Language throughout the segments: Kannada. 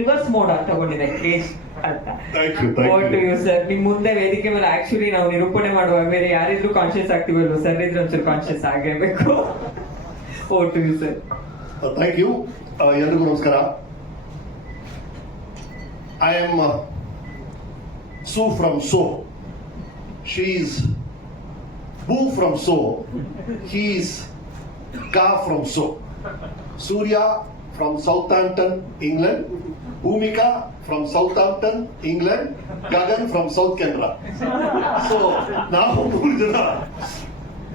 ರಿವರ್ಸ್ ಮೋಡ್ ಅಂತ ತಗೊಂಡಿದೆ ಏಜ್ ಅಂತ. You, sir. ನಿಮ್ ಮುಂದೆ ವೇದಿಕೆ ಮೇಲೆ ಆಕ್ಚುಲಿ ನಾವು ನಿರೂಪಣೆ ಮಾಡುವಾಗ ಬೇರೆ ಯಾರಿದ್ರು ಕಾನ್ಶಿಯಸ್ ಆಗ್ತೀವಲ್ವ? ಸರ್ ಇದ್ರೆ ಒಂಚೂರು ಕಾನ್ಶಿಯಸ್ ಆಗಿರ್ಬೇಕು vote to you sir thank you ಎಲ್ರಿಗೂ ನಮಸ್ಕಾರ. I am Suu from so she's ಬೂ ಫ್ರಮ್ ಸೋ ಹೀಸ್ ಗಾ from so Surya from Southampton England Bhoomika from Southampton England Gagan from South Canara so ನಾವು ಮೂರು ಜನ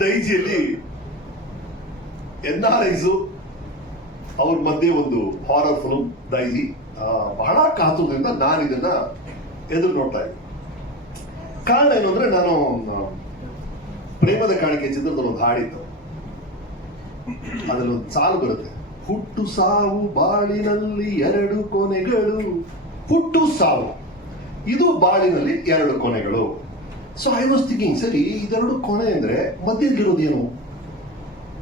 ದೈಜಿಯಲ್ಲಿ ಎನ್ ಆರ್ ಐಸು ಅವ್ರ ಮಧ್ಯೆ ಒಂದು ಹಾರರ್ ಫಿಲ್ಮ್ ದೈಜಿ ಬಹಳ ಕಾತುರದಿಂದ ನಾನು ಇದನ್ನ ಎದುರು ನೋಡ್ತಾ ಇದ್ದೆ. ಕಾರಣ ಏನು ಅಂದ್ರೆ ನಾನು ಪ್ರೇಮದ ಕಾಣಿಕೆ ಚಿತ್ರದಲ್ಲಿ ಒಂದು ಹಾಡಿತ್ತು. ಅದ್ರಲ್ಲಿ ಒಂದು ಸಾಲು ಬರುತ್ತೆ. ಹುಟ್ಟು ಸಾವು ಬಾಳಿನಲ್ಲಿ ಎರಡು ಕೊನೆಗಳು. ಹುಟ್ಟು ಸಾವು. ಇದು ಬಾಳಿನಲ್ಲಿ ಎರಡು ಕೊನೆಗಳು. ಸೊ ಐ ವಾಸ್ ಥಿಂಕಿಂಗ್ ಸರಿ, ಇದೆರಡು ಕೊನೆ ಅಂದ್ರೆ ಮಧ್ಯದಲ್ಲಿರೋದು ಏನು?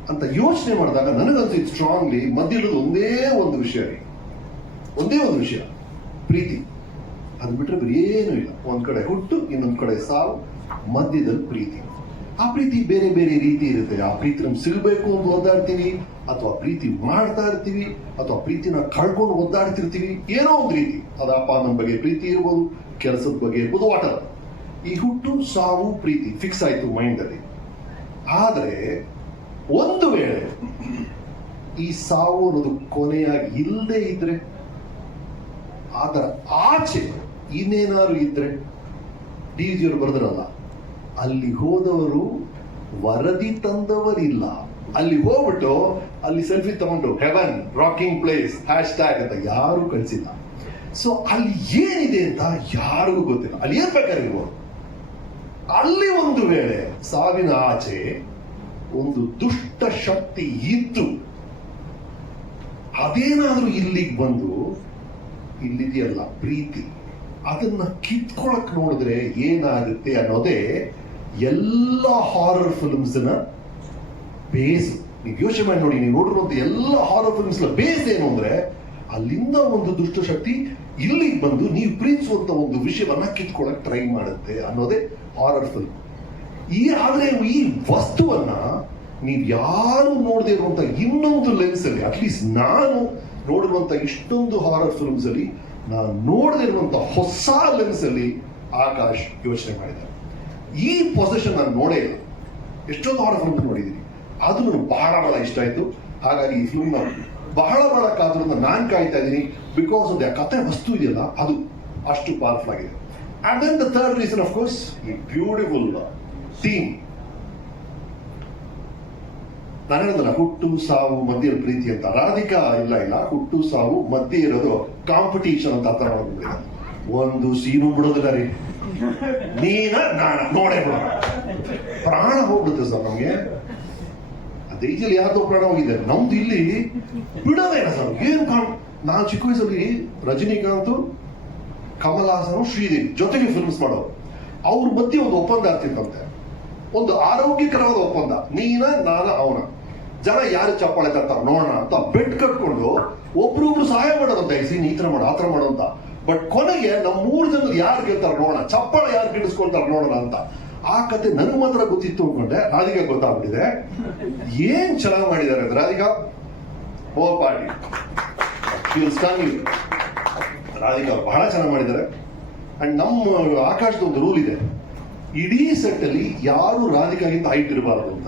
ಅಂತ ಯೋಚನೆ ಮಾಡಿದಾಗ ನನಗಂತೂ ಇದು ಸ್ಟ್ರಾಂಗ್ಲಿ ಮಧ್ಯದಲ್ಲಿ ಒಂದೇ ಒಂದು ವಿಷಯ ಒಂದೇ ಒಂದು ವಿಷಯ. ಪ್ರೀತಿ. ಅದು ಬಿಟ್ರೆ ಬೇರೆ ಏನೂ ಇಲ್ಲ. ಒಂದ್ ಕಡೆ ಹುಟ್ಟು, ಇನ್ನೊಂದ್ ಕಡೆ ಸಾವು, ಮಧ್ಯದಲ್ಲಿ ಪ್ರೀತಿ. ಆ ಪ್ರೀತಿ ಬೇರೆ ಬೇರೆ ರೀತಿ ಇರುತ್ತೆ. ಆ ಪ್ರೀತಿ ನಮ್ಗೆ ಸಿಗಬೇಕು ಅಂತ ಒದ್ದಾಡ್ತೀವಿ. ಅಥವಾ ಪ್ರೀತಿ ಮಾಡ್ತಾ ಇರ್ತೀವಿ, ಅಥವಾ ಪ್ರೀತಿನ ಕಳ್ಕೊಂಡು ಒದ್ದಾಡ್ತಿರ್ತೀವಿ, ಏನೋ ಒಂದು ರೀತಿ. ಅದು ಅಪ್ಪ ಬಗ್ಗೆ ಪ್ರೀತಿ ಇರ್ಬೋದು, ಕೆಲಸದ ಬಗ್ಗೆ ಇರ್ಬೋದು ವಾಟರ್ ಈ ಹುಟ್ಟು, ಸಾವು, ಪ್ರೀತಿ ಫಿಕ್ಸ್ ಆಯಿತು ಮೈಂಡಲ್ಲಿ ಆದ್ರೆ, ಒಂದು ವೇಳೆ ಈ ಸಾವು ಅನ್ನೋದು ಕೊನೆಯಾಗಿ ಇಲ್ಲದೆ ಇದ್ರೆ, ಅದರ ಆಚೆ ಇನ್ನೇನಾದ್ರು ಇದ್ರೆ ಡಿ ಜಿಯವರು ಬರೆದ್ರಲ್ಲ, ಅಲ್ಲಿ ಹೋದವರು ವರದಿ ತಂದವರಿಲ್ಲ. ಅಲ್ಲಿ ಹೋಗ್ಬಿಟ್ಟು ಅಲ್ಲಿ ಸೆಲ್ಫಿ ತಗೊಂಡು heaven rocking place hashtag ಅಂತ ಯಾರು ಕಳಿಸಿಲ್ಲ. ಸೊ ಅಲ್ಲಿ ಏನಿದೆ ಅಂತ ಯಾರಿಗೂ ಗೊತ್ತಿಲ್ಲ. ಅಲ್ಲಿ ಏನ್ ಬೇಕಾಗಿರ್ಬೋದು ಅಲ್ಲಿ ಒಂದು ವೇಳೆ ಸಾವಿನ ಆಚೆ ಒಂದು ದುಷ್ಟ ಶಕ್ತಿ ಇದ್ದು ಅದೇನಾದ್ರೂ ಇಲ್ಲಿಗೆ ಬಂದು ಇಲ್ಲಿದೆಯಲ್ಲ ಪ್ರೀತಿ. ಅದನ್ನ ಕಿತ್ಕೊಳಕ್ ನೋಡಿದ್ರೆ ಏನಾಗುತ್ತೆ ಅನ್ನೋದೇ ಎಲ್ಲ ಹಾರರ್ ಫಿಲ್ಮ್ಸ್ ಬೇಸು ಬೇಸ್ ನೀವು ಯೋಚನೆ ಮಾಡಿ ನೋಡಿ, ನೀವು ನೋಡಿರುವಂತ ಎಲ್ಲ ಹಾರರ್ ಫಿಲ್ಮ್ಸ್ ಬೇಸ್ ಏನು ಅಂದ್ರೆ, ಅಲ್ಲಿಂದ ಒಂದು ದುಷ್ಟಶಕ್ತಿ ಇಲ್ಲಿಗೆ ಬಂದು ನೀವು ಪ್ರೀತಿಸುವಂತ ಒಂದು ವಿಷಯವನ್ನ ಕಿತ್ಕೊಳಕ್ ಟ್ರೈ ಮಾಡುತ್ತೆ ಅನ್ನೋದೇ ಹಾರರ್ ಫಿಲ್ಮ್ ಈ, ಆದ್ರೆ ಈ ವಸ್ತುವನ್ನ ನೀವು ಯಾರು ನೋಡದೆ ಇರುವಂತ ಇನ್ನೊಂದು ಲೆನ್ಸ್ ಅಲ್ಲಿ ಅಟ್ಲೀಸ್ಟ್ ನಾನು ನೋಡಿರುವಂತ ಇಷ್ಟೊಂದು ಹಾರರ್ ಫಿಲ್ಮ್ಸ್ ಅಲ್ಲಿ, ನಾನು ನೋಡದೇ ಇರುವಂತ ಹೊಸ ಲೆನ್ಸ್ ಅಲ್ಲಿ ಆಕಾಶ್ ಯೋಚನೆ ಮಾಡಿದ್ದಾರೆ. ಈ ಪೊಸಿಷನ್ ನಾನು ನೋಡೇ ಇಲ್ಲ. ಎಷ್ಟೊಂದು ಹಾರರ್ ಫಿಲ್ಮ್ ನೋಡಿದ್ದೀನಿ. ಅದು ನನಗೆ ಬಹಳ ಬಹಳ ಇಷ್ಟ ಆಯ್ತು. ಹಾಗಾಗಿ ಈ ಫಿಲ್ಮ್ ಬಹಳ ಬಹಳ ಕಾದ್ರಿಂದ ನಾನು ಕಾಯ್ತಾ ಇದ್ದೀನಿ. ಬಿಕಾಸ್ ಆಫ್ ದ ಕತೆ ವಸ್ತು ಇದೆಯಲ್ಲ, ಅದು ಅಷ್ಟು ಪವರ್ಫುಲ್ ಆಗಿದೆ. And then the third reason of course ಈ ಬ್ಯೂಟಿಫುಲ್ ಥೀಮ್ ನಾನು ಹುಟ್ಟು ಸಾವು ಮಧ್ಯೆ ಪ್ರೀತಿ ಅಂತ. ರಾಧಿಕಾ ಇಲ್ಲ ಇಲ್ಲ, ಹುಟ್ಟು ಸಾವು ಮಧ್ಯೆ ಇರೋದು ಕಾಂಪಿಟೀಷನ್ ಅಂತ ಆತರ ಮಾಡ್ಕೊಂಡಿದ್ದಾರೆ ಒಂದು ಸೀನು ಬಿಡೋದಿಲ್ಲ ರೀ ನೀನ ನಾನ ನೋಡೇ ಬಿಡ. ಪ್ರಾಣ ಹೋಗ್ಬಿಡುತ್ತೆ ಸರ್ ನಮ್ಗೆ. ದೇಶದಲ್ಲಿ ಯಾರ್ದೋ ಪ್ರಾಣ ಹೋಗಿದೆ. ನಮ್ದು ಇಲ್ಲಿ ಬಿಡೋದೇ ಇಲ್ಲ ಸರ್. ಏನು ಕಾಣ್ ನಾನು ಚಿಕ್ಕ ವಯಸ್ಸಲ್ಲಿ ರಜನಿಕಾಂತ್ ಕಮಲ್ ಹಾಸನ್ ಶ್ರೀದೇವಿ ಜೊತೆಗೆ ಫಿಲ್ಮ್ಸ್ ಮಾಡೋರು. ಅವ್ರ ಮಧ್ಯೆ ಒಂದು ಒಪ್ಪಂದ ಆಗ್ತಿತ್ತಂತೆ. ಒಂದು ಆರೋಗ್ಯಕರವಾದ ಒಪ್ಪಂದ. ನೀನ, ನಾನ, ಅವನ. ಜನ ಯಾರು ಚಪ್ಪಾಳೆ ತರ್ತಾರ ನೋಡೋಣ ಅಂತ ಬೆಡ್ ಕಟ್ಕೊಂಡು ಒಬ್ರೊಬ್ರು ಸಹಾಯ ಮಾಡೋದಂತ. ಈ ಸೀನ್ ಈ ತರ ಮಾಡೋ, ಆ ತರ ಮಾಡೋ ಅಂತ. ಬಟ್ ಕೊನೆಗೆ ನಮ್ಮ ಮೂರು ಜನರು ಯಾರು ಗೆಲ್ತಾರ ನೋಡೋಣ. ಚಪ್ಪಾಳೆ ಯಾರು ಗಿಡಿಸ್ಕೊಳ್ತಾರ ನೋಡೋಣ ಅಂತ. ಆ ಕತೆ ನನಗೆ ಮಾತ್ರ ಗೊತ್ತಿತ್ತು ಅನ್ಕೊಂಡೆ. ರಾಧಿಕಾ ಗೊತ್ತಾಗ್ಬಿಟ್ಟಿದೆ. ಏನ್ ಚೆನ್ನಾಗಿ ಮಾಡಿದ್ದಾರೆ ರಾಧಿಕಾ, ಓ ಪಾರ್ಟಿ ರಾಧಿಕಾ ಬಹಳ ಚೆನ್ನಾಗಿ ಮಾಡಿದ್ದಾರೆ. ಅಂಡ್ ನಮ್ಮ ಆಕಾಶದ ಒಂದು ರೂಲ್ ಇದೆ. ಇಡೀ ಸೆಟ್ ಅಲ್ಲಿ ಯಾರು ರಾಧಿಕಾಗಿಂತ ಹೈಟ್ ಇರಬಾರದು ಅಂತ.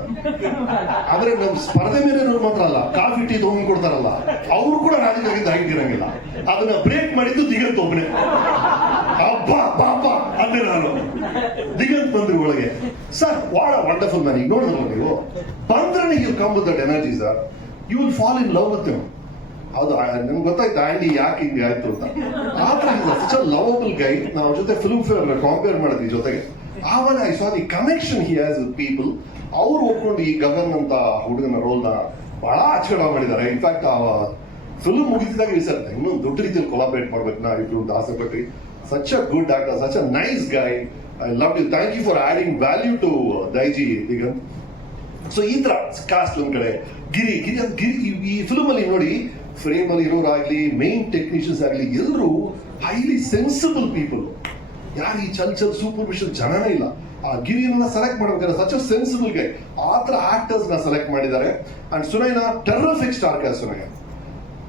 ಆದ್ರೆ ನಮ್ ಸ್ಪರ್ಧೆ ಮೇಲೆ ಮಾತ್ರ ಅಲ್ಲ ಕಾಫಿ ಟೀ ತಗೊಂಡ್ ಕೊಡ್ತಾರಲ್ಲ, ಅವ್ರು ಕೂಡ ರಾಧಿಕಾಗಿಂತ ಹೈಟ್ ಇರಂಗಿಲ್ಲ. ಅದನ್ನ ಬ್ರೇಕ್ ಮಾಡಿದ್ದು ದಿಗಂತ ಒಬ್ಬನೇ ಅಬ್ಬ ಬಾ ಅಂದೆ ನಾನು. ದಿಗಂತ್ ಬಂದ್ರು ಒಳಗೆ. ಸರ್ ವಾಡ ವಂಡರ್ಫುಲ್ ಮ್ಯಾನ್ ಈಗ ನೋಡಿದ್ರು ನೀವು? ಬಂದ್ರೆ you come with that energy sir you will fall in love with ಹೌದು ನಿಮ್ಗೆ ಗೊತ್ತಾಯ್ತು ಆಂಡಿ ಯಾಕೆ ಹಿಂಗೆ ಆಯ್ತು ಅಂತ. ಆತರ ಸಚ್ ಲವಬಲ್ ಗೈ ನಾವು ಜೊತೆ ಫಿಲ್ಮ್ ಫೇರ್ ಕಾಂಪೇರ್ ಮಾಡಿದ್ವಿ ಜೊತೆಗೆ. ಆವಾಗ I saw the connection he has with people ಅವ್ರು ಒಪ್ಕೊಂಡು ಈ ಗಗನ್ ಅಂತ ಹುಡುಗನ ರೋಲ್ನ ಬಹಳ ಅಚ್ಚುಕಟ್ಟಾಗಿ ಮಾಡಿದ್ದಾರೆ. ಇನ್ಫ್ಯಾಕ್ಟ್ ಆ ಫಿಲ್ಮ್ ಮುಗಿಸಿದಾಗ ಸರ್ ಇನ್ನೊಂದು ದೊಡ್ಡ ರೀತಿಯಲ್ಲಿ ಕೊಲಾಬರೇಟ್ ಮಾಡ್ಬೇಕು ನಾ, ಇಬ್ರು ಆಸೆ ಪಟ್ರಿ. Such a good actor such a nice guy I love you thank you for adding value to Daiji Digant. So ಈ ತರ ಕಾಸ್ಟ್ ಒಂದ್ ಕಡೆ. ಗಿರಿ ಗಿರಿ ಅಂತ ಗಿರಿ, ಈ- ಈ ಫಿಲ್ಮ್ ಅಲ್ಲಿ ನೋಡಿ ಫ್ರೇಮ್ ಅಲ್ಲಿ ಇರೋರಾಗ್ಲಿ ಮೇನ್ ಟೆಕ್ನಿಷಿಯನ್ಸ್ ಆಗಲಿ ಎಲ್ಲರೂ ಹೈಲಿ ಸೆನ್ಸಿಬಲ್ ಪೀಪಲ್ ಯಾರು ಈ ಚಲ್ ಚಲ್ ಸೂಪರ್ ವಿಷನ್ ಜನನೇ ಇಲ್ಲ. ಆ ಗಿರಿಯನ್ನ ಸೆಲೆಕ್ಟ್ ಮಾಡ್ಬೇಕಾದ್ರೆ ಸಚ್ ಸೆನ್ಸಿಬಲ್ ಗೈ ಆ ತರ ಆಕ್ಟರ್ಸ್ನ ಸೆಲೆಕ್ಟ್ ಮಾಡಿದ್ದಾರೆ. And Sunaina terrific star cast Sunaina.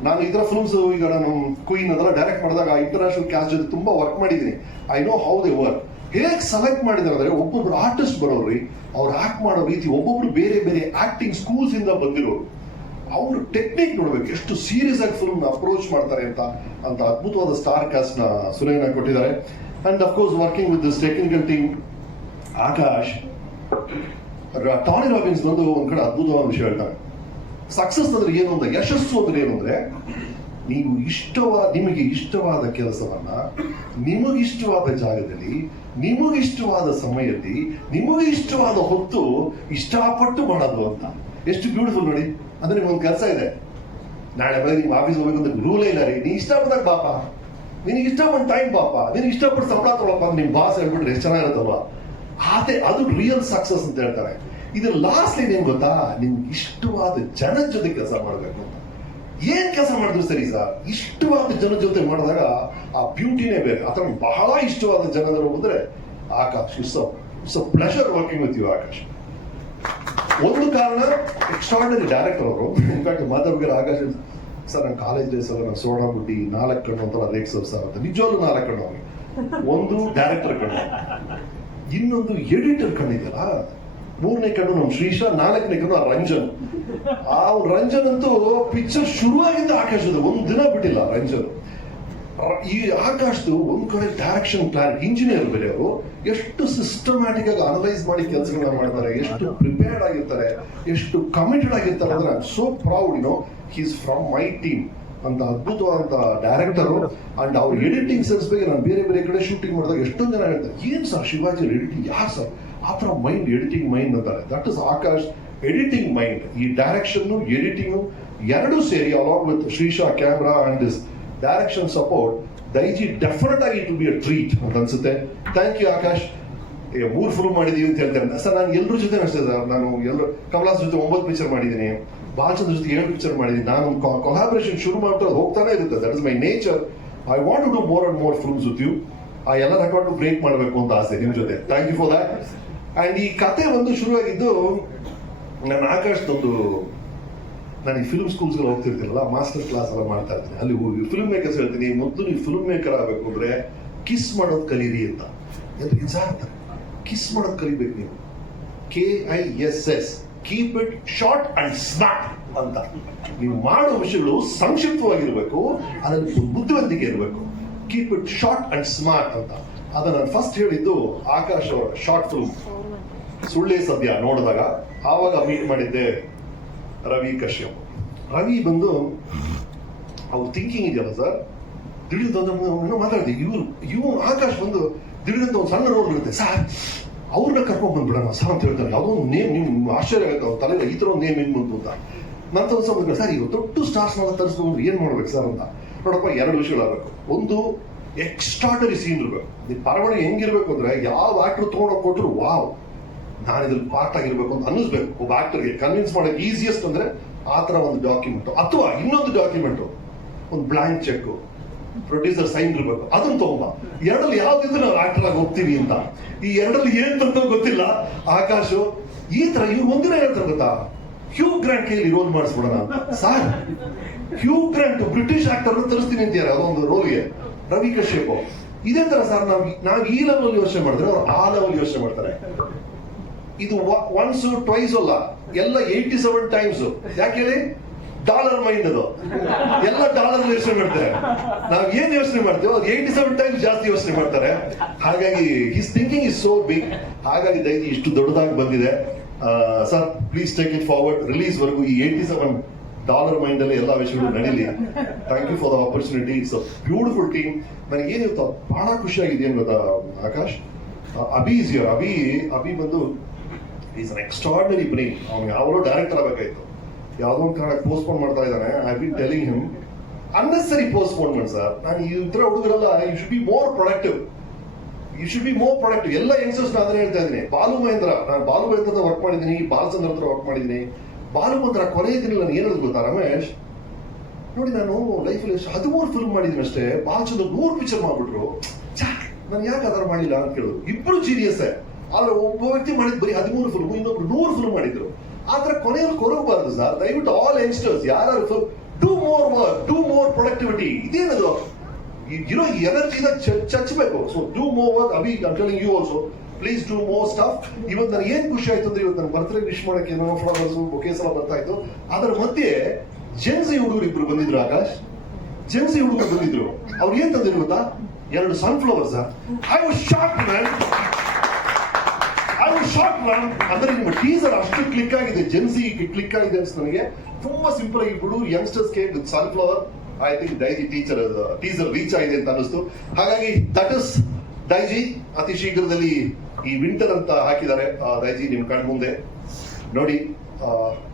ನಾನು ಇದರ ಫಿಲ್ಮ್ಸ್ ಈಗ ನಾನು ಕ್ವೀನ್ ಅದೆಲ್ಲ ಡೈರೆಕ್ಟ್ ಮಾಡಿದಾಗ ಇಂಟರ್ನ್ಯಾಷನಲ್ ಕ್ಯಾಸ್ಟ್ ಜೊತೆ ತುಂಬಾ ವರ್ಕ್ ಮಾಡಿದ್ದೀನಿ. I know how they work ಹೇಗೆ ಸೆಲೆಕ್ಟ್ ಮಾಡಿದ್ದಾರೆ ಅಂದ್ರೆ ಒಬ್ಬೊಬ್ರು ಆರ್ಟಿಸ್ಟ್ ಬರೋರ್ರಿ ಅವ್ರು ಆಕ್ಟ್ ಮಾಡೋ ರೀತಿ ಒಬ್ಬೊಬ್ರು ಬೇರೆ ಬೇರೆ ಆಕ್ಟಿಂಗ್ ಸ್ಕೂಲ್ಸ್ ಇಂದ ಬಂದಿರೋರು. ಅವ್ರ ಟೆಕ್ನಿಕ್ ನೋಡ್ಬೇಕು, ಎಷ್ಟು ಸೀರಿಯಸ್ ಆಗಿ ಫಿಲ್ಮ್ ಅಪ್ರೋಚ್ ಮಾಡ್ತಾರೆ ಅಂತ ಅಂತ ಅದ್ಭುತವಾದ ಸ್ಟಾರ್ ಕಾಸ್ಟ್ನ ಸುರೇನ ಕೊಟ್ಟಿದ್ದಾರೆ. And of course working with this technical team Akash Tony Robbins ಬಂದು ಒಂದ್ ಕಡೆ ಅದ್ಭುತವಾದ ವಿಷಯ ಹೇಳ್ತಾರೆ. ಸಕ್ಸಸ್ ಅಂದ್ರೆ ಏನು ಅಂದ್ರೆ, ಯಶಸ್ಸು ಅಂದ್ರೆ ಏನು ಅಂದ್ರೆ, ನೀವು ಇಷ್ಟವಾದ ನಿಮಗೆ ಇಷ್ಟವಾದ ಕೆಲಸವನ್ನ ನಿಮಗಿಷ್ಟವಾದ ಜಾಗದಲ್ಲಿ ನಿಮಗಿಷ್ಟವಾದ ಸಮಯದಲ್ಲಿ, ನಿಮಗೆ ಇಷ್ಟವಾದ ಹೊತ್ತು ಇಷ್ಟಪಟ್ಟು ಮಾಡೋದು ಅಂತ. ಎಷ್ಟು ಬ್ಯೂಟಿಫುಲ್ ನೋಡಿ. ಅಂದ್ರೆ ನಿಮ್ಗೆ ಒಂದು ಕೆಲಸ ಇದೆ. ನಾಳೆ ಬೆಳಗ್ಗೆ ನಿಮ್ಮ ಆಫೀಸ್ ಹೋಗ್ಬೇಕು ಅಂತ ರೂಲೇ ಇಲ್ಲ ರೀ. ನೀ ಇಷ್ಟಪಟ್ಟಾಗ ಪಾಪ ನಿನಗೆ ಇಷ್ಟಪಟ್ಟ ಟೈಮ್ ಪಾಪ ನಿನಗೆ ಇಷ್ಟಪಟ್ಟು ಸಂಬಳ ತಗೊಳಪ್ಪ ನಿಮ್ ಬಾಸ್ ಹೇಳ್ಬಿಟ್ರೆ ಎಷ್ಟು ಚೆನ್ನಾಗಿರುತ್ತಲ್ವಾ? ಅದೇ ಅದು ರಿಯಲ್ ಸಕ್ಸಸ್ ಅಂತ ಹೇಳ್ತಾರೆ. ಇದು ಲಾಸ್ಟ್ ಏನ್ ಗೊತ್ತಾ? ನಿಮ್ಗೆ ಇಷ್ಟವಾದ ಜನ ಜೊತೆ ಕೆಲಸ ಮಾಡ್ಬೇಕು ಅಂತ. ಏನ್ ಕೆಲಸ ಮಾಡಿದ್ರು ಸರಿ ಸರ್ ಇಷ್ಟವಾದ ಜನ ಜೊತೆ ಮಾಡಿದಾಗ ಆ ಬ್ಯೂಟಿನೇ ಬೇರೆ. ಅಥವಾ ಬಹಳ ಇಷ್ಟವಾದ ಜನರು ಹೋದ್ರೆ Akash it's it's pleasure working with you Akash. ಒಂದು ಕಾರಣ ಎಕ್ಸ್ಟ್ರಾರ್ಡಿನರಿ ಡೈರೆಕ್ಟರ್ ಅವರು. ಇನ್ಫ್ಯಾಕ್ಟ್ ಮಾಧವ್ಗರ ಆಕಾಶ್ ಸರ್ ನನ್ನ ಕಾಲೇಜ್ ಡೇಸ್ ಅಲ್ಲ, ನಾನು ಸೋಡಾ ಬುಟ್ಟಿ ನಾಲ್ಕು ಕಣ್ಣು ಅಂತ ರೇಕ್ಸರ್ ಸರ್ ಅಂತ. ನಿಜವಾಗ್ಲೂ ನಾಲ್ಕು ಕಣ್ಣು ಒಂದು ಡೈರೆಕ್ಟರ್ ಕಣ್ಣು. ಇನ್ನೊಂದು ಎಡಿಟರ್ ಕಣ್ಣಿದೆಯಲ್ಲ? ಮೂರನೇ ಕಣ್ಣು ನಮ್ಮ ಶ್ರೀಶ ನಾಲ್ಕನೇ ಕಣ್ಣು ಆ ರಂಜನ್. ಆ ರಂಜನ್ ಅಂತೂ ಪಿಕ್ಚರ್ ಶುರುವಾಗಿದ್ದ ಆಕಾಶದ ಒಂದ್ ದಿನ ಬಿಟ್ಟಿಲ್ಲ ರಂಜನ್. ಈ ಆಕಾಶದ ಒಂದ್ ಕಡೆ ಡೈರೆಕ್ಷನ್ ಪ್ಲಾನ್ ಇಂಜಿನಿಯರ್ ಬೇರೆ ಅವರು ಎಷ್ಟು ಸಿಸ್ಟಮ್ಯಾಟಿಕ್ ಆಗಿ ಅನಲೈಸ್ ಮಾಡಿ ಕೆಲಸಗಳನ್ನ ಮಾಡ್ತಾರೆ ಎಷ್ಟು ಪ್ರಿಪೇರ್ಡ್ ಆಗಿರ್ತಾರೆ ಎಷ್ಟು ಕಮಿಟೆಡ್ ಆಗಿರ್ತಾರೆ ಅಂದ್ರೆ I so proud you know he's from my team ಅಂತ ಅದ್ಭುತವಾದಂತ ಡೈರೆಕ್ಟರ್ ಅಂಡ್ ಅವ್ರ ಎಡಿಟಿಂಗ್ ಸೆನ್ಸ್ ಬಗ್ಗೆ ನಾನು ಬೇರೆ ಬೇರೆ ಕಡೆ ಶೂಟಿಂಗ್ ಮಾಡಿದಾಗ ಎಷ್ಟೊಂದು ಜನ ಹೇಳ್ತಾರೆ ಏನ್ ಸರ್ ಶಿವಾಜಿ ಎಡಿಟಿಂಗ್ ಯಾರು ಸರ್? ಆ ಮೈಂಡ್ ಎಡಿಟಿಂಗ್ ಮೈಂಡ್ ಅಂತಾರೆ. That is Akash editing mind ಈ ಡೈರೆಕ್ಷನ್ ಎಡಿಟಿಂಗ್ ಎರಡೂ ಸೇರಿ along with Shrisha camera and this direction support Daiji definite ಆಗಿ ಇಟ್ ಬಿ ಅ ಟ್ರೀಟ್ ಅಂತ ಅನ್ಸುತ್ತೆ. ಥ್ಯಾಂಕ್ ಯು ಆಕಾಶ್ ಮೂರು ಫಿಲ್ಮ್ ಮಾಡಿದೀವಿ ಅಂತ ಹೇಳ್ತಾರೆ. ಸರ್, ನಾನು ಎಲ್ಲರ ಜೊತೆ ಅಷ್ಟೇ ಸರ್. ನಾನು ಎಲ್ಲರೂ ಕಮಲಾಸ್ ಜೊತೆ ಒಂಬತ್ತು ಪಿಕ್ಚರ್ ಮಾಡಿದ್ದೀನಿ. ಬಾಲಚಂದ್ರ ಜೊತೆ ಏಳು ಪಿಕ್ಚರ್ ಮಾಡಿದ್ದೀನಿ. ನಾನು ಕೊಲಾಬ್ರೇಷನ್ ಶುರು ಮಾಡ್ತಾ ಹೋಗ್ತಾನೆ ಇರುತ್ತೆ. That is my nature I want to do more and more films with you ಆ, ಎಲ್ಲ ರೆಕಾರ್ಡ್ ಬ್ರೇಕ್ ಮಾಡಬೇಕು ಅಂತ ಆಸೆ ನಿಮ್ಮ ಜೊತೆ. Thank you for that and ಈ ಕತೆ ಒಂದು ಶುರುವಾಗಿದ್ದು, ನನ್ನ ಆಕಾಶದೊಂದು ನಾನು ಈ ಫಿಲ್ಮ್ ಸ್ಕೂಲ್ಸ್ಗಳು ಹೋಗ್ತಿರ್ತೀನಲ್ಲ ಮಾಸ್ಟರ್ ಕ್ಲಾಸ್ ಎಲ್ಲ ಮಾಡ್ತಾ ಇರ್ತೀನಿ. ಅಲ್ಲಿ ಹೋಗಿ ಫಿಲ್ಮ್ ಮೇಕರ್ಸ್ ಹೇಳ್ತೀನಿ, ಮೊದಲು ನೀವು ಫಿಲ್ಮ್ ಮೇಕರ್ ಆಗಬೇಕು ಅಂದ್ರೆ ಕಿಸ್ ಮಾಡೋದು ಕಲೀರಿ ಅಂತ. ಎಲ್ರು ನಿಜ ಅಂತಾರೆ. ಕಿಸ್ ಮಾಡೋದು ಕಲಿಬೇಕು ನೀವು. K I S S keep it short and snap ಅಂತ. ನೀವು ಮಾಡೋ ವಿಷಯಗಳು ಸಂಕ್ಷಿಪ್ತವಾಗಿರಬೇಕು, ಅದರಲ್ಲಿ ಬುದ್ಧಿವಂತಿಕೆ ಇರಬೇಕು. Keep it short and smart ಅಂತ. ನಾನು ಫಸ್ಟ್ ಹೇಳಿದ್ದು ಆಕಾಶ್ ಅವರ ಶಾರ್ಟ್ ಫಿಲ್ಮ್ ಸುಳ್ಳೆ ಸದ್ಯ ನೋಡಿದಾಗ ಆವಾಗ ಮೀಟ್ ಮಾಡಿದ್ದೆ ರವಿ ಕಶ್ಯಪ್. ರವಿ ಬಂದು, ಅವ್ರ ಥಿಂಕಿಂಗ್ ಇದೆಯಲ್ಲ ಸರ್ ದಿಢೀರ್ ಮಾತಾಡಿದೆ ಇವ್ರು ಇವ್ರು ಆಕಾಶ್ ಬಂದು ದಿಢೀರಂತ ಒಂದು ಸಣ್ಣ ರೋಲ್ ಇರುತ್ತೆ. ಸರ್ ಅವ್ರನ್ನ ಕರ್ಕೊಂಡು ಬಂದ್ಬಿಡೋಣ ಸರ್ ಅಂತ ಹೇಳ್ತಾರೆ. ಯಾವುದೋ ನೇಮ್ ನಿಮ್ ಆಶ್ಚರ್ಯ ಆಗುತ್ತೆ. ಅವ್ರ ತಲೆಗೆ ಈ ಥರ ಒಂದು ನೇಮ್ ಏನು ಬಂತು ಅಂತ. ನನ್ನ ಸಮಯ ಸರ್ ಈಗ ದೊಡ್ಡ ಸ್ಟಾರ್ಸ್ ನೆಲ್ಲ ತರಿಸ್ಕೊಂಡು ಏನು ಮಾಡ್ಬೇಕು ಸರ್ ಅಂತ? ನೋಡಪ್ಪ, ಎರಡು ವಿಷಯಗಳಾಗಬೇಕು. ಒಂದು ಎಕ್ಸ್ಟ್ರಾಡರಿ ಸೀನ್ ಇರ್ಬೇಕು. ಈ ಪರವಣಿ ಹೆಂಗಿರ್ಬೇಕು ಅಂದ್ರೆ ಯಾವ ಆಕ್ಟರ್ ತಗೊಂಡೋಗಿ ಕೊಟ್ಟರು ವಾವ್, ನಾನು ಇದ್ರಲ್ಲಿ ಪಾರ್ಟ್ ಆಗಿರ್ಬೇಕು ಅಂತ ಅನ್ನಿಸ್ಬೇಕು. ಒಬ್ಬ ಆಕ್ಟರ್ಗೆ ಕನ್ವಿನ್ಸ್ ಮಾಡೋಕೆ ಈಸಿಯೆಸ್ಟ್ ಅಂದ್ರೆ ಆ ಥರ ಒಂದು ಡಾಕ್ಯುಮೆಂಟ್ ಅಥವಾ ಇನ್ನೊಂದು ಡಾಕ್ಯುಮೆಂಟ್ ಒಂದು ಬ್ಲಾಂಕ್ ಚೆಕ್ ಪ್ರೊಡ್ಯೂಸರ್ ಸೈನ್ ಇರಬೇಕು. ಅದನ್ನ ತಗೊಂಬ ಎರಡಲ್ಲಿ ಯಾವ್ದಿದ್ರೆ ನಾವು ಆಕ್ಟರ್ ಆಗಿ ಹೋಗ್ತೀವಿ ಅಂತ. ಈ ಎರಡಲ್ಲಿ ಏನ್ ತಂತ ಗೊತ್ತಿಲ್ಲ. ಆಕಾಶ್, ಈ ತರ ಇವ್ರು ಒಂದಿನ ಹೇಳ್ತಾರೆ ಗೊತ್ತಾ? ಹ್ಯೂ ಗ್ರಾಂಟ್ ಕೈಲಿ role ಮಾಡಿಸ್ಬಿಡೋಣ sir Hugh Grant British actor ತರಿಸ್ತೀನಿ ಅಂತೀಯಾರ ಅದೊಂದು ರೋಲ್ಗೆ ರವಿ ಕಶ್ಯಪ್ ಇದೇ ತರ ಸರ್ ನಾವು ನಾವು ಈ ಲೆವೆಲ್ ಯೋಚನೆ ಮಾಡಿದ್ರೆ ಅವ್ರು ಆ ಲೆವೆಲ್ ಯೋಚನೆ ಮಾಡ್ತಾರೆ. ಇದು ಒನ್ಸ್ ಟ್ವೈಸ್ ಅಲ್ಲ, ಎಲ್ಲ ಏಯ್ಟಿ ಸೆವೆನ್ ಟೈಮ್ಸ್ ಯಾಕೆ ಹೇಳಿ? ಡಾಲರ್ ಮೈಂಡ್ ಅದು. ಎಲ್ಲ ಡಾಲರ್ ಯೋಚನೆ ಮಾಡ್ತಾರೆ. ನಾವ್ ಏನ್ ಯೋಚನೆ ಮಾಡ್ತೀವೋ ಅದು ಏಯ್ಟಿ ಸೆವೆನ್ ಟೈಮ್ಸ್ ಜಾಸ್ತಿ ಯೋಚನೆ ಮಾಡ್ತಾರೆ. ಹಾಗಾಗಿ his thinking is so big ಹಾಗಾಗಿ ದೈತಿ ಇಷ್ಟು ದೊಡ್ಡದಾಗಿ ಬಂದಿದೆ. Sir please take it forward release ವರೆಗೂ ಈ ಏಯ್ಟಿ ಸೆವೆನ್ ಡಾಲರ್ ಮೈಂಡ್ ಅಲ್ಲಿ ಎಲ್ಲ ವಿಷಯಗಳು ನಡೀಲಿ. Thank you for the opportunity it's a beautiful team ನನಗೆ ಏನು ಹೇಳ್ತಾ ಬಹಳ ಖುಷಿ ಏನು ಗೊತ್ತಾ, ಆಕಾಶ್? ಅಭಿ ಇಸ್ ಯೋರ್ ಅಭಿ ಅಭಿ ಬಂದು ಈಸ್ ಅನ್ ಎಕ್ಸ್ಟ್ರಾರ್ಡನರಿ ಬ್ರೈನ್ ಅವ್ನು ಯಾವಾಗಲೂ ಡೈರೆಕ್ಟರ್ ಆಗಬೇಕಾಯ್ತು ಯಾವುದೋ ಒಂದು ಕಾರಣಕ್ಕೆ ಪೋಸ್ಟ್ಪೋನ್ ಮಾಡ್ತಾ ಇದ್ದಾನೆ. I be telling him unnecessary postponement sir ನಾನು ಥರ ಹುಡುಗರೆಲ್ಲ you should be more productive you should be more productive ಎಲ್ಲ ಯಂಗ್ಸ್ಟರ್ಸ್ ನಾನು ಹೇಳ್ತಾ ಇದ್ದೀನಿ. ಬಾಲು ಮಹೇಂದ್ರ, ನಾನು ಬಾಲು ಮಹೇಂದ್ರ ವರ್ಕ್ ಮಾಡಿದ್ದೀನಿ ಬಾಲಚಂದ್ರ ಹತ್ರ ವರ್ಕ್ ಮಾಡಿದ್ದೀನಿ. ಬಾಲು ಮಹೇಂದ್ರ ಕೊನೆಯ ದಿನ ನಾನು ಏನು ಗೊತ್ತಾ, ರಮೇಶ್? ನೋಡಿ, ನಾನು ಲೈಫಲ್ಲಿ ಎಷ್ಟು ಹದಿಮೂರು ಫಿಲ್ಮ್ ಮಾಡಿದ್ದೀನಿ ಅಷ್ಟೇ ಭಾಳ ಚಂದ ನೂರು ಪಿಕ್ಚರ್ ಮಾಡ್ಬಿಟ್ರು. ನಾನು ಯಾಕೆ ಅದರ ಮಾಡಿಲ್ಲ ಅಂತ ಕೇಳಿದ್ರು. ಇಬ್ಬರು ಜೀನಿಯಸ್ ಆದ್ರೆ ಒಬ್ಬ ವ್ಯಕ್ತಿ ಮಾಡಿದ್ ಬರೀ ಹದಿಮೂರು ಫಿಲ್ಮ್ ಇನ್ನೊಬ್ರು ನೂರು ಫಿಲ್ಮ್ ಮಾಡಿದ್ರು. ಆದ್ರೆ ಕೊನೆಯಲ್ಲಿ ಕೊರಗಬಾರ್ದು ಸರ್ ದಯವಿಟ್ಟು ಆಲ್ ಯಂಗ್ಸ್ಟರ್ಸ್ ಯಾರು do more work do more productivity ಇದೇನದು? ಇರೋ ಎನರ್ಜಿನ ಚಚ್ಚಬೇಕು so do more work Abhi you also please do more stuff ಇವತ್ತು ನನಗೆ ಏನ್ ಖುಷಿ ಆಯ್ತು ಅಂದ್ರೆ ಇವತ್ತು ನನ್ನ ಬರ್ತ್ಡೇ ವಿಶ್ ಮಾಡಕ್ಕೆ ಏನೋ ಫ್ಲವರ್ಸ್ ಬೊಕೇಸ್ ಎಲ್ಲ ಬರ್ತಾ ಇತ್ತು. ಅದರ ಮಧ್ಯೆ ಜೆನ್ಸಿ ಹುಡುಗರು ಇಬ್ರು ಬಂದಿದ್ರು ಆಕಾಶ್. ಜೆನ್ಸಿ ಹುಡುಗರು ಬಂದಿದ್ರು. ಅವ್ರು ಏನ್ ತಂದಿರು ಗೊತ್ತಾ? ಎರಡು sunflowers I was shock man I was shock man ಅಂದ್ರೆ ನಿಮ್ಮ ಟೀಸರ್ ಅಷ್ಟು ಕ್ಲಿಕ್ ಆಗಿದೆ ಜೆನ್ಸಿ ಕ್ಲಿಕ್ ಆಗಿದೆ ಅನ್ಸ್ ನನಗೆ. ತುಂಬಾ ಸಿಂಪಲ್ ಆಗಿ ಬಿಡು youngsters sun sunflower I think diary teacher teaser reach ಆಗಿದೆ ಅಂತ ಅನಿಸ್ತು ಹಾಗಾಗಿ ದಟ್ ಇಸ್ ಡೈಜಿ ಅತಿ ಶೀಘ್ರದಲ್ಲಿ ಈ ವಿಂಟರ್ ಅಂತ ಹಾಕಿದ್ದಾರೆ. ಆ, ಡೈಜಿ ನಿಮ್ ಕಣ್ ಮುಂದೆ ನೋಡಿ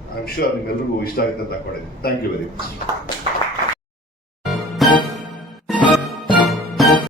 ಐ ಆಮ್ ಶೂರ್ ನಿಮ್ಗೆಲ್ರಿಗೂ ಇಷ್ಟ ಆಗುತ್ತೆ ಅಂತ ಹಾಕೊಂಡಿದ್ದೀನಿ ಥ್ಯಾಂಕ್ ಯು ವೆರಿ ಮಚ್